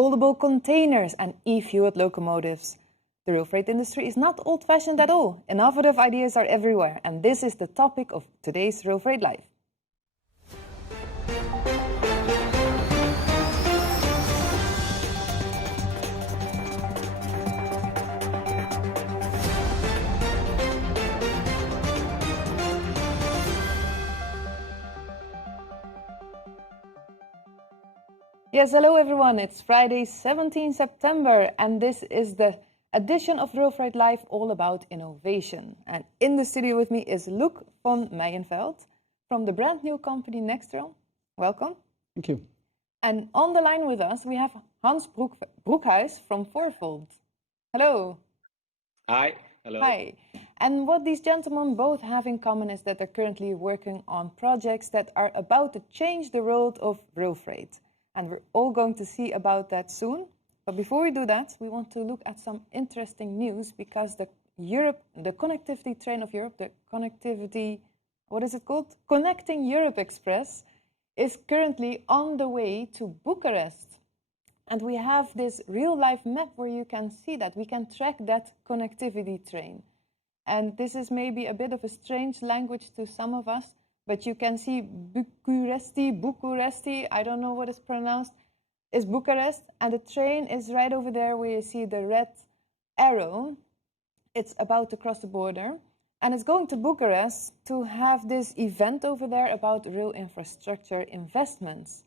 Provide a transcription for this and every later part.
foldable containers and e-fueled locomotives. The rail freight industry is not old-fashioned at all. Innovative ideas are everywhere, and this is the topic of today's RailFreight Live. Yes, hello everyone. It's Friday, 17 September, and this is the edition of RailFreight Live all about innovation. And in the studio with me is Luuk from Meijenfeldt from the brand new company NexRail. Welcome. Thank you. And on the line with us, we have Hans Broekhuis from Fourfold. Hello. Hi. Hello. Hi. And what these gentlemen both have in common is that they're currently working on projects that are about to change the world of rail freight. And we're all going to see about that soon. But before we do that, we want to look at some interesting news because the connectivity train of Europe, the connectivity, what is it called? Connecting Europe Express is currently on the way to Bucharest. And we have this real-life map where you can see that. We can track that connectivity train. And this is maybe a bit of a strange language to some of us, but you can see Bucuresti, I don't know what it's pronounced, is Bucharest, and the train is right over there where you see the red arrow. It's about to cross the border, and it's going to Bucharest to have this event over there about rail infrastructure investments.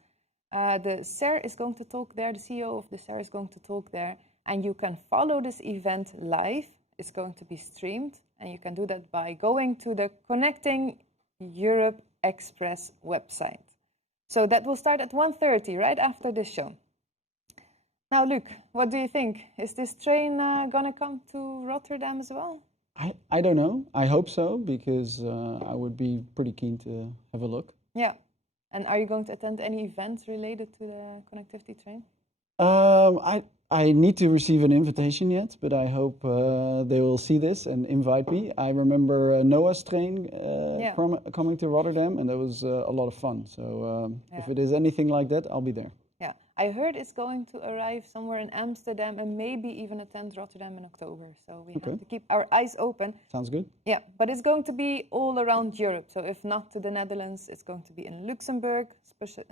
The SER is going to talk there, the CEO of the SER is going to talk there, and you can follow this event live. It's going to be streamed, and you can do that by going to the Connecting Europe Express website. So that will start at 1:30, right after this show. Now, Luuk, what do you think? Is this train going to come to Rotterdam as well? I don't know. I hope so, because I would be pretty keen to have a look. Yeah. And are you going to attend any events related to the connectivity train? I need to receive an invitation yet, but I hope they will see this and invite me. I remember Noah's train coming to Rotterdam, and that was a lot of fun. So if it is anything like that, I'll be there. Yeah, I heard it's going to arrive somewhere in Amsterdam and maybe even attend Rotterdam in October. So we have to keep our eyes open. Sounds good. Yeah, but it's going to be all around Europe. So if not to the Netherlands, it's going to be in Luxembourg,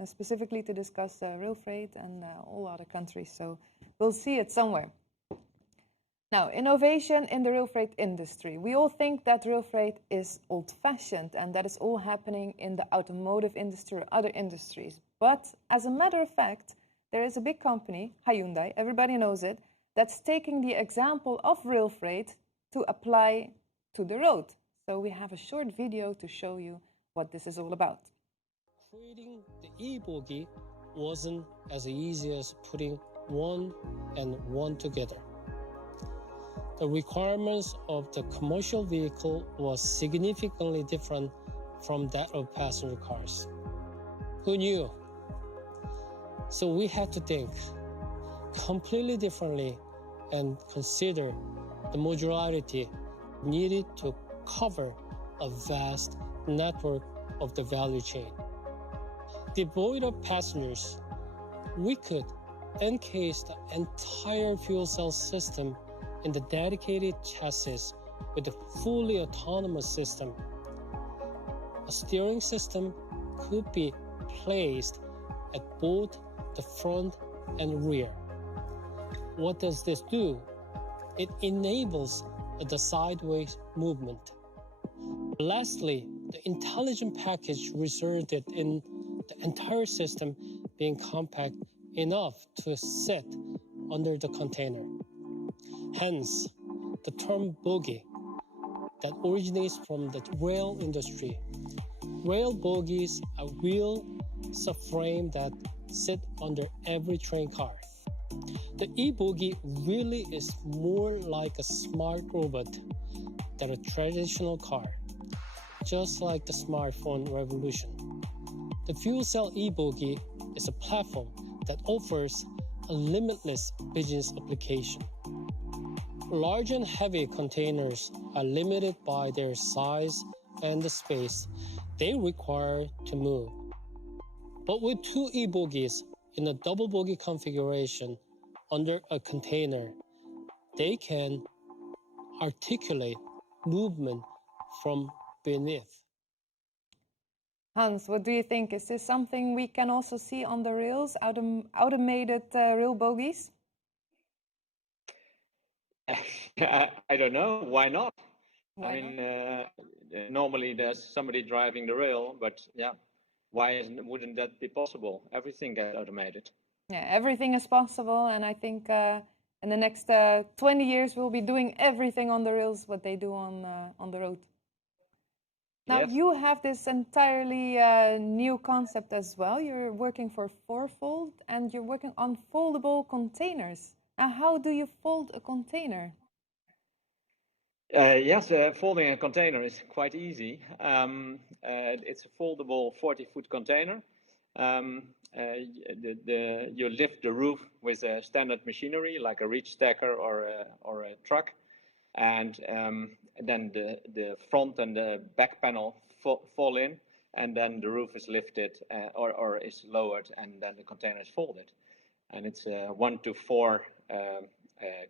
specifically to discuss rail freight and all other countries. So we'll see it somewhere. Now, innovation in the rail freight industry. We all think that rail freight is old-fashioned and that it's all happening in the automotive industry or other industries. But as a matter of fact, there is a big company, Hyundai, everybody knows it, that's taking the example of rail freight to apply to the road. So we have a short video to show you what this is all about. Creating the e-bogie wasn't as easy as putting one and one together. The requirements of the commercial vehicle was significantly different from that of passenger cars. Who knew? So we had to think completely differently and consider the modularity needed to cover a vast network of the value chain. Devoid of passengers, we could encase the entire fuel cell system in the dedicated chassis with a fully autonomous system. A steering system could be placed at both the front and rear. What does this do? It enables the sideways movement. Lastly, the intelligent package resulted in the entire system being compact enough to sit under the container. Hence, the term bogie that originates from the rail industry. Rail bogies are wheels of frame that sit under every train car. The e-bogie really is more like a smart robot than a traditional car, just like the smartphone revolution. The fuel cell e-bogie is a platform that offers a limitless business application. Large and heavy containers are limited by their size and the space they require to move. But with two e-bogies in a double bogie configuration, under a container, they can articulate movement from beneath. Hans, what do you think? Is this something we can also see on the rails, automated rail bogies? I don't know. Why not? Why I mean, normally there's somebody driving the rail, but yeah, wouldn't that be possible? Everything gets automated. Yeah, everything is possible, and I think in the next 20 years we'll be doing everything on the rails what they do on the road. Now, Yes. you have this entirely new concept as well. You're working for Fourfold, and you're working on foldable containers. Now, how do you fold a container? Yes, folding a container is quite easy. It's a foldable 40-foot container. You lift the roof with a standard machinery like a reach stacker or a truck, and then the front and the back panel fall in, and then the roof is lifted or is lowered, and then the container is folded. And it's a 1-to-4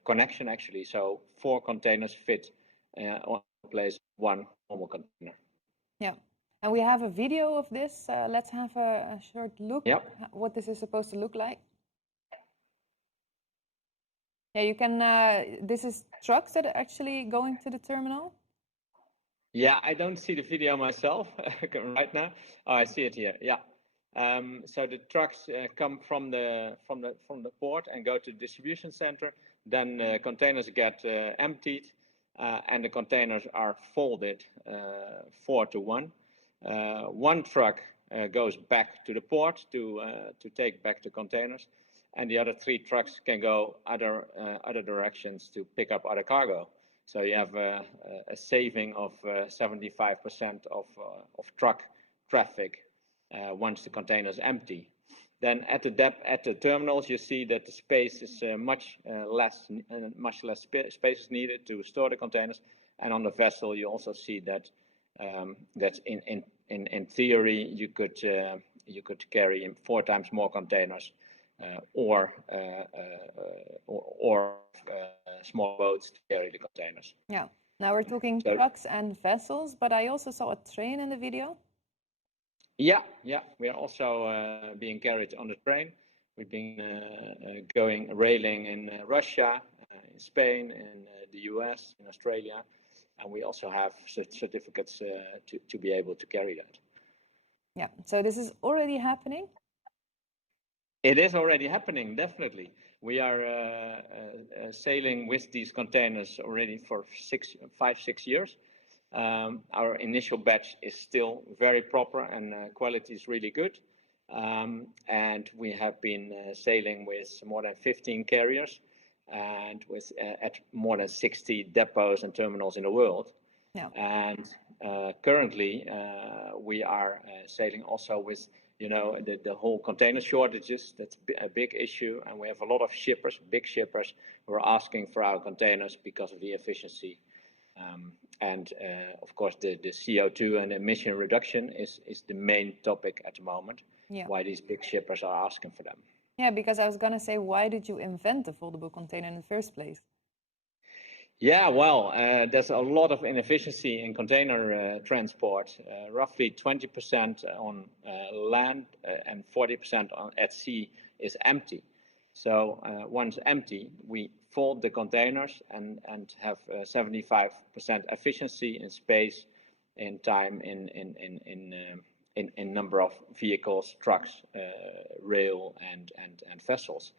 connection actually, so 4 containers fit on place one normal container. Yeah, and we have a video of this. Let's have a short look Yep. what this is supposed to look like. Yeah, you can, this is trucks that are actually going to the terminal. Yeah, I don't see the video myself right now. Oh, I see it here. Yeah. So the trucks come from the port and go to the distribution center. Then containers get emptied, and the containers are folded 4-to-1. One truck goes back to the port to take back the containers, and the other 3 trucks can go other directions to pick up other cargo. So you have a saving of 75% of truck traffic once the container is empty. Then at the terminals, you see that the space is much less space is needed to store the containers. And on the vessel, you also see that that in theory you could carry 4 times more containers, or small boats to carry the containers. Yeah. Now we're talking trucks and vessels, but I also saw a train in the video. Yeah, we are also being carried on the train. We've been railing in Russia, in Spain, in the US, in Australia, and we also have certificates to be able to carry that. Yeah, so this is already happening? It is already happening, definitely. We are sailing with these containers already for 5-6 years. Our initial batch is still very proper and quality is really good. And we have been sailing with more than 15 carriers and with at more than 60 depots and terminals in the world. Yeah. And currently we are sailing also with the whole container shortages. That's a big issue, and we have a lot of shippers, big shippers, who are asking for our containers because of the efficiency. And of course, the CO2 and emission reduction is the main topic at the moment. Yeah. Why these big shippers are asking for them. Yeah, because I was going to say, why did you invent the foldable container in the first place? Yeah, well, there's a lot of inefficiency in container transport. Roughly 20% on land and 40% at sea is empty. So once empty, we fold the containers and have 75% efficiency in space, in time, in number of vehicles, trucks, rail, and vessels.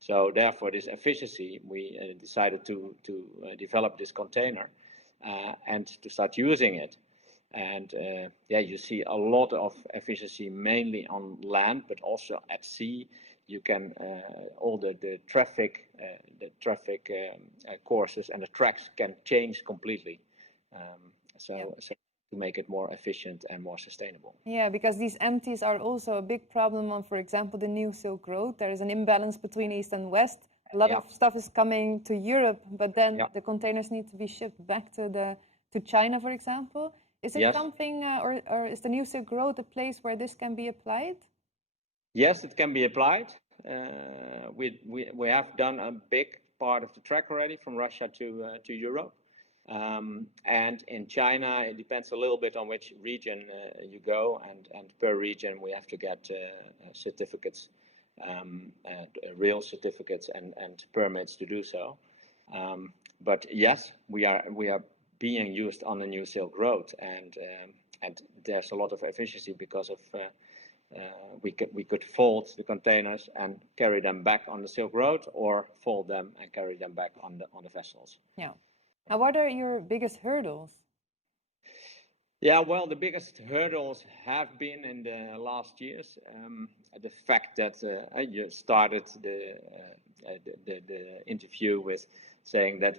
So therefore, this efficiency, we decided to develop this container and to start using it. And yeah, you see a lot of efficiency mainly on land, but also at sea. You can all the traffic courses and the tracks can change completely. So to make it more efficient and more sustainable. Yeah, because these empties are also a big problem on, for example, the new Silk Road. There is an imbalance between East and West. A lot of stuff is coming to Europe, but then the containers need to be shipped back to China, for example. Is it something, or is the new Silk Road a place where this can be applied? Yes, it can be applied. We have done a big part of the track already from Russia to Europe. And in China, it depends a little bit on which region you go, and per region we have to get certificates, real certificates and permits to do so. But yes, we are being used on the new Silk Road, and there's a lot of efficiency because of we could fold the containers and carry them back on the Silk Road, or fold them and carry them back on the vessels. Yeah. Now, what are your biggest hurdles? Yeah, well, the biggest hurdles have been in the last years the fact that you started the interview with saying that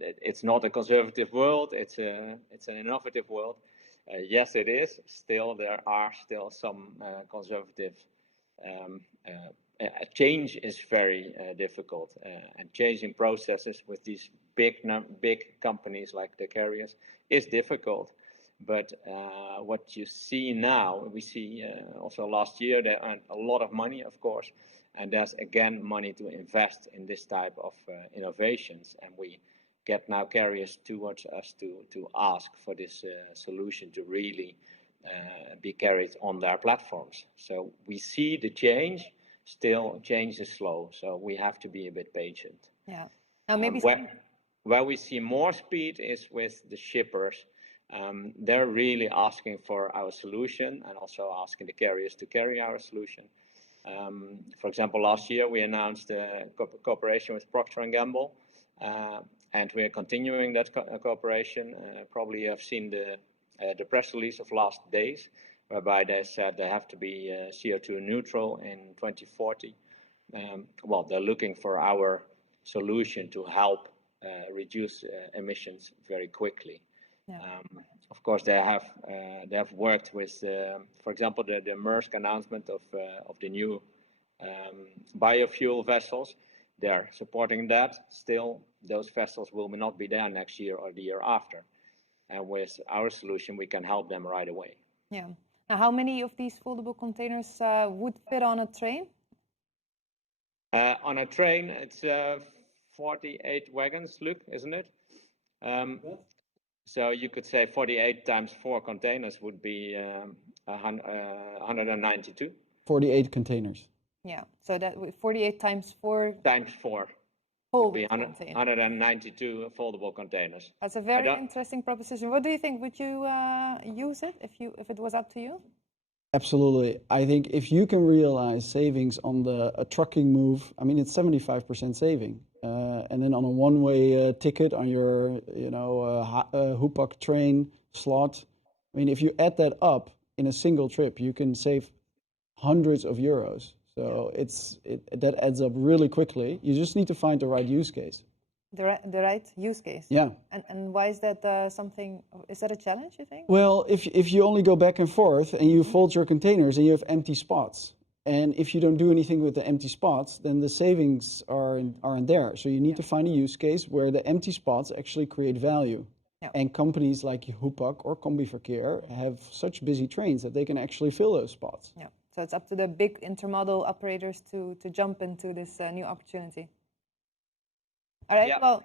it's not a conservative world; it's an innovative world. Yes, it is. Still, there are still some conservative. Change is very difficult, and changing processes with these big companies like the carriers is difficult. But what you see now, we see also last year there earned a lot of money, of course, and there's again money to invest in this type of innovations, and we get now carriers towards us to ask for this solution to really be carried on their platforms. So we see the change. Still, change is slow, so we have to be a bit patient. Yeah. Now maybe where we see more speed is with the shippers. They're really asking for our solution and also asking the carriers to carry our solution. For example, last year we announced a cooperation with Procter & Gamble, and we're continuing that cooperation. Probably you have seen the press release of last days, whereby they said they have to be CO2 neutral in 2040. Well, they're looking for our solution to help reduce emissions very quickly. Yeah. Of course, they have worked with, for example, the Maersk announcement of the new biofuel vessels. They're supporting that. Still, those vessels will not be there next year or the year after. And with our solution, we can help them right away. Yeah. Now, how many of these foldable containers would fit on a train? On a train, it's 48 wagons, Luuk, isn't it? So you could say 48 times 4 containers would be 192. 48 containers. Yeah, so that 48 times 4. Times 4. Would be 192 foldable containers. That's a very interesting proposition. What do you think? Would you use it if it was up to you? Absolutely. I think if you can realize savings on a trucking move, I mean, it's 75% saving. And then on a one-way ticket on your, Hoopak train slot, I mean, if you add that up in a single trip, you can save hundreds of euros. So that adds up really quickly. You just need to find the right use case. The right use case. Yeah. And why is that something? Is that a challenge, you think? Well, if you only go back and forth and you fold your containers and you have empty spots, and if you don't do anything with the empty spots, then the savings aren't there. So you need to find a use case where the empty spots actually create value. Yeah. And companies like Hoopak or Combiverkeer have such busy trains that they can actually fill those spots. Yeah. So it's up to the big intermodal operators to jump into this new opportunity. All right. Yeah. Well,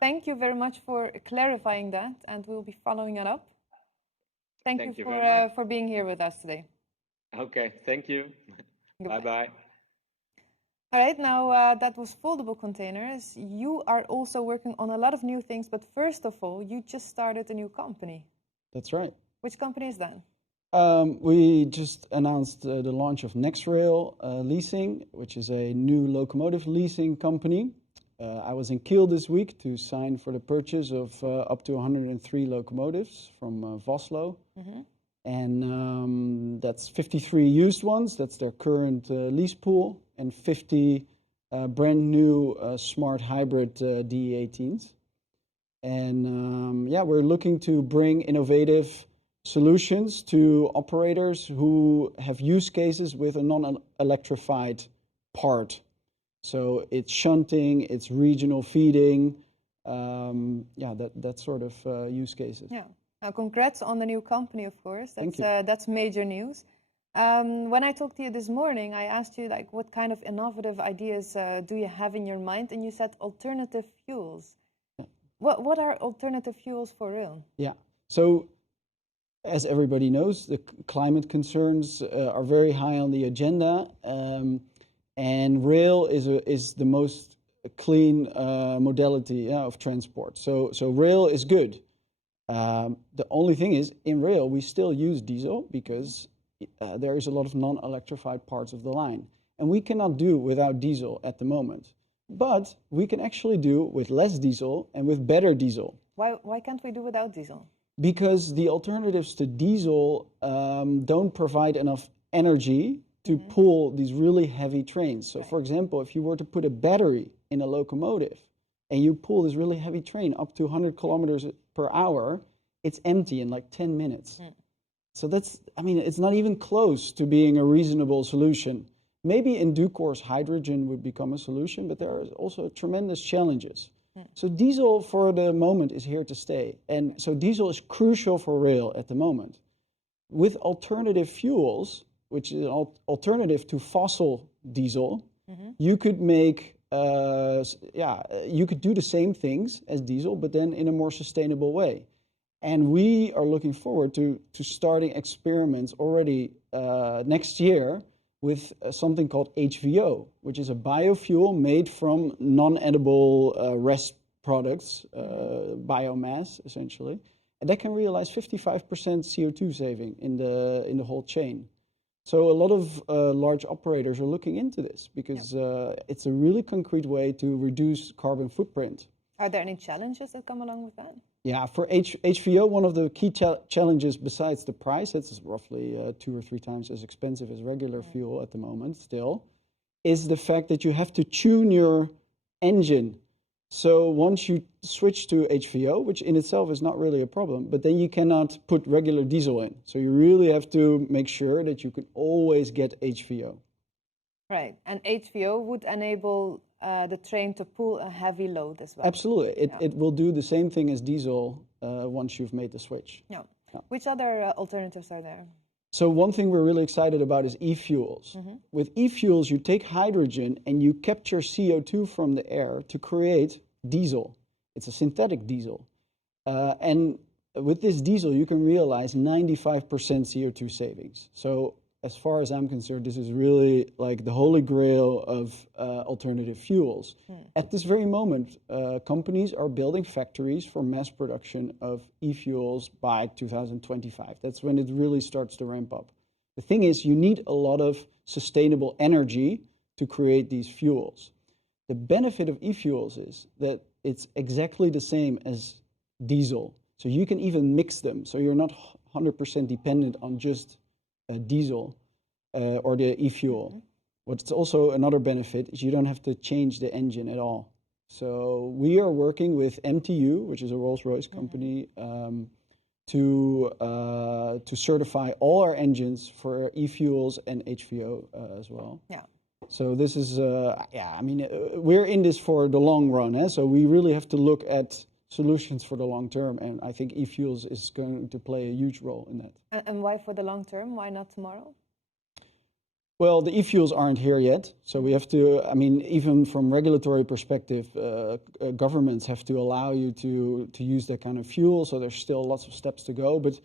thank you very much for clarifying that, and we'll be following it up. Thank you for being here with us today. Okay. Thank you. Bye-bye. All right. Now that was foldable containers. You are also working on a lot of new things, but first of all, you just started a new company. That's right. Which company is that? We just announced the launch of NexRail Leasing, which is a new locomotive leasing company. I was in Kiel this week to sign for the purchase of up to 103 locomotives from Vossloh. Mm-hmm. And that's 53 used ones. That's their current lease pool, and 50 brand new smart hybrid DE18s. And we're looking to bring innovative solutions to operators who have use cases with a non-electrified part. So it's shunting, it's regional feeding, that sort of use cases. Yeah. Now, congrats on the new company, of course. Thank you. That's major news. When I talked to you this morning, I asked you like, what kind of innovative ideas do you have in your mind? And you said alternative fuels. What are alternative fuels for rail? Yeah. So, as everybody knows, the climate concerns are very high on the agenda, and rail is the most clean modality of transport. So rail is good. The only thing is, in rail, we still use diesel because there is a lot of non-electrified parts of the line. And we cannot do without diesel at the moment. But we can actually do with less diesel and with better diesel. Why can't we do without diesel? Because the alternatives to diesel don't provide enough energy to pull these really heavy trains. So for example, if you were to put a battery in a locomotive and you pull this really heavy train up to 100 kilometers per hour, it's empty in like 10 minutes. So that's, I mean, it's not even close to being a reasonable solution. Maybe in due course, hydrogen would become a solution, but there are also tremendous challenges. So diesel for the moment is here to stay. And so diesel is crucial for rail at the moment. With alternative fuels, which is an alternative to fossil diesel, you could make, you could do the same things as diesel, but then in a more sustainable way. And we are looking forward to starting experiments already next year with something called HVO, which is a biofuel made from non-edible rest products, biomass essentially, and that can realize 55% CO2 saving in the whole chain. So a lot of large operators are looking into this because it's a really concrete way to reduce carbon footprint. Are there any challenges that come along with that? Yeah, for HVO, one of the key challenges besides the price, it's roughly 2 or 3 times as expensive as regular fuel at the moment still, is the fact that you have to tune your engine. So once you switch to HVO, which in itself is not really a problem, but then you cannot put regular diesel in. So you really have to make sure that you can always get HVO. Right, and HVO would enable the train to pull a heavy load as well. Absolutely, it will do the same thing as diesel once you've made the switch. Yeah. Which other alternatives are there? So one thing we're really excited about is e-fuels. With e-fuels, you take hydrogen and you capture CO2 from the air to create diesel. It's a synthetic diesel. And with this diesel, you can realize 95% CO2 savings. So as far as I'm concerned, this is really like the holy grail of alternative fuels. At this very moment, companies are building factories for mass production of e-fuels by 2025. That's when it really starts to ramp up. The thing is, you need a lot of sustainable energy to create these fuels. The benefit of e-fuels is that it's exactly the same as diesel. So you can even mix them. So you're not 100% dependent on just diesel or the e-fuel. What's also another benefit is you don't have to change the engine at all. So we are working with MTU, which is a Rolls-Royce company, to certify all our engines for e-fuels and HVO as well. Yeah. So this is, I mean, we're in this for the long run, so we really have to look at solutions for the long term, and I think e-fuels is going to play a huge role in that. And why for the long term? Why not tomorrow? Well, the e-fuels aren't here yet, so we have to, I mean, even from regulatory perspective, governments have to allow you to use that kind of fuel, so there's still lots of steps to go. But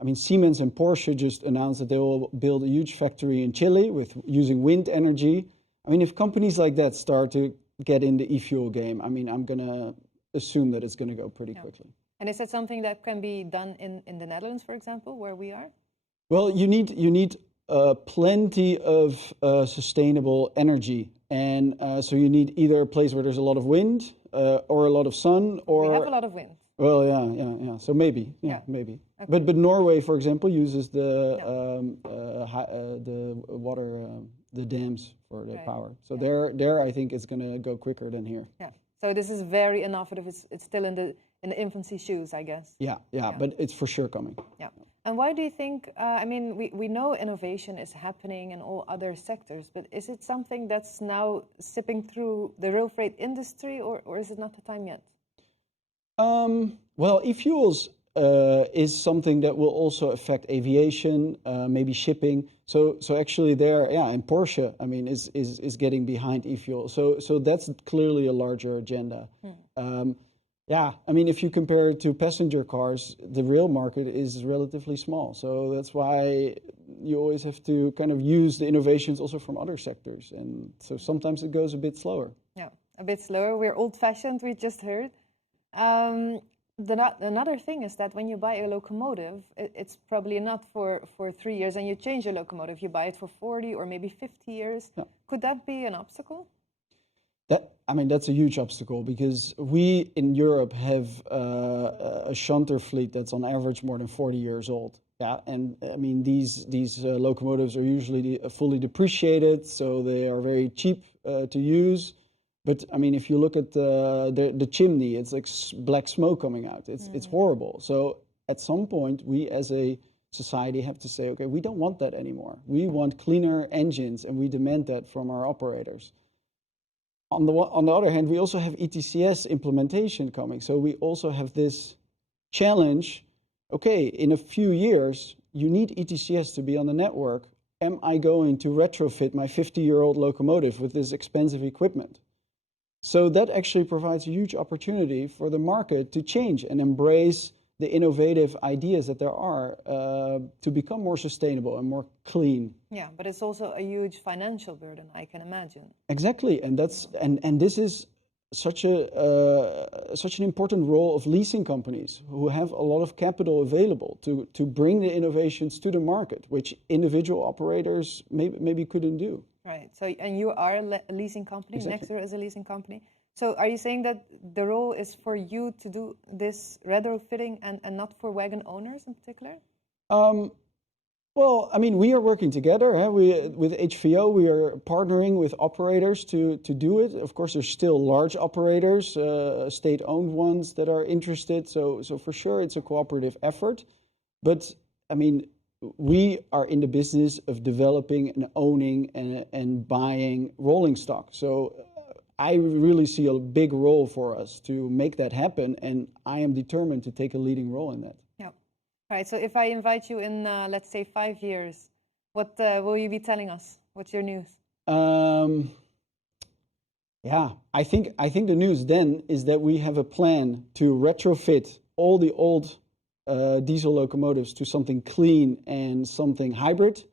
I mean, Siemens and Porsche just announced that they will build a huge factory in Chile with using wind energy. I mean, if companies like that start to get in the e-fuel game, I mean, I'm gonna assume that it's gonna go pretty quickly. And is that something that can be done in the Netherlands, for example, where we are? Well, you need plenty of sustainable energy, and so you need either a place where there's a lot of wind or a lot of sun, or we have a lot of wind. Well, yeah. So maybe, maybe. Okay. But Norway, for example, uses the water, the dams for the power. So there, I think it's going to go quicker than here. Yeah. So this is very innovative. It's still in the infancy shoes, I guess. Yeah. But it's for sure coming. Yeah. And why do you think? I mean, we know innovation is happening in all other sectors, but is it something that's now sipping through the rail freight industry, or is it not the time yet? Well, e-fuels is something that will also affect aviation, maybe shipping. So actually there, and Porsche, I mean, is getting behind e-fuel. So that's clearly a larger agenda. I mean, if you compare it to passenger cars, the rail market is relatively small. So that's why you always have to kind of use the innovations also from other sectors. And so sometimes it goes a bit slower. Yeah, a bit slower. We're old-fashioned, we just heard. Another thing is that when you buy a locomotive, it's probably not for 3 years and you change your locomotive. You buy it for 40 or maybe 50 years. Yeah. Could that be an obstacle? That's a huge obstacle because we in Europe have a shunter fleet that's on average more than 40 years old. Yeah, and I mean these locomotives are usually fully depreciated, so they are very cheap to use. But I mean, if you look at the chimney, it's like black smoke coming out. It's horrible. So at some point, we as a society have to say, okay, we don't want that anymore. We want cleaner engines, and we demand that from our operators. On the other hand, we also have ETCS implementation coming. So we also have this challenge. Okay, in a few years, you need ETCS to be on the network. Am I going to retrofit my 50-year-old locomotive with this expensive equipment? So that actually provides a huge opportunity for the market to change and embrace the innovative ideas that there are to become more sustainable and more clean. Yeah, but it's also a huge financial burden, I can imagine. Exactly, and this is such an important role of leasing companies who have a lot of capital available to bring the innovations to the market, which individual operators maybe couldn't do. Right. So, and you are a leasing company. Exactly. NexRail is a leasing company. So, are you saying that the role is for you to do this retrofitting and not for wagon owners in particular? Well, I mean, we are working together. With HVO, we are partnering with operators to do it. Of course, there's still large operators, state-owned ones that are interested. So for sure, it's a cooperative effort. But I mean, we are in the business of developing and owning and buying rolling stock. So I really see a big role for us to make that happen, and I am determined to take a leading role in that. Yeah. Right. So if I invite you in, let's say, 5 years, what will you be telling us? What's your news? I think the news then is that we have a plan to retrofit all the old diesel locomotives to something clean and something hybrid.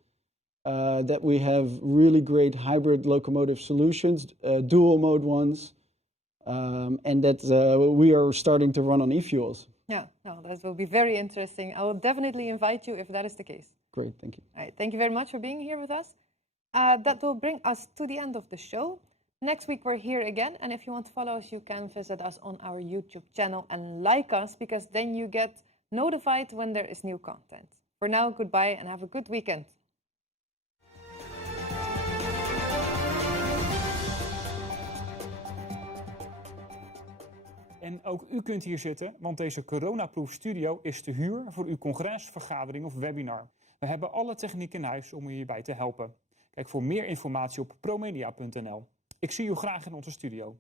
That we have really great hybrid locomotive solutions, dual mode ones, and that we are starting to run on e-fuels. Yeah, no, that will be very interesting. I will definitely invite you if that is the case. Great, thank you. All right, thank you very much for being here with us. That will bring us to the end of the show. Next week we're here again, and if you want to follow us, you can visit us on our YouTube channel and like us, because then you get notified when there is new content. For now, goodbye and have a good weekend. En ook u kunt hier zitten, want deze coronaproof studio is te huur voor uw congres, vergadering of webinar. We hebben alle techniek in huis om u hierbij te helpen. Kijk voor meer informatie op promedia.nl. Ik zie u graag in onze studio.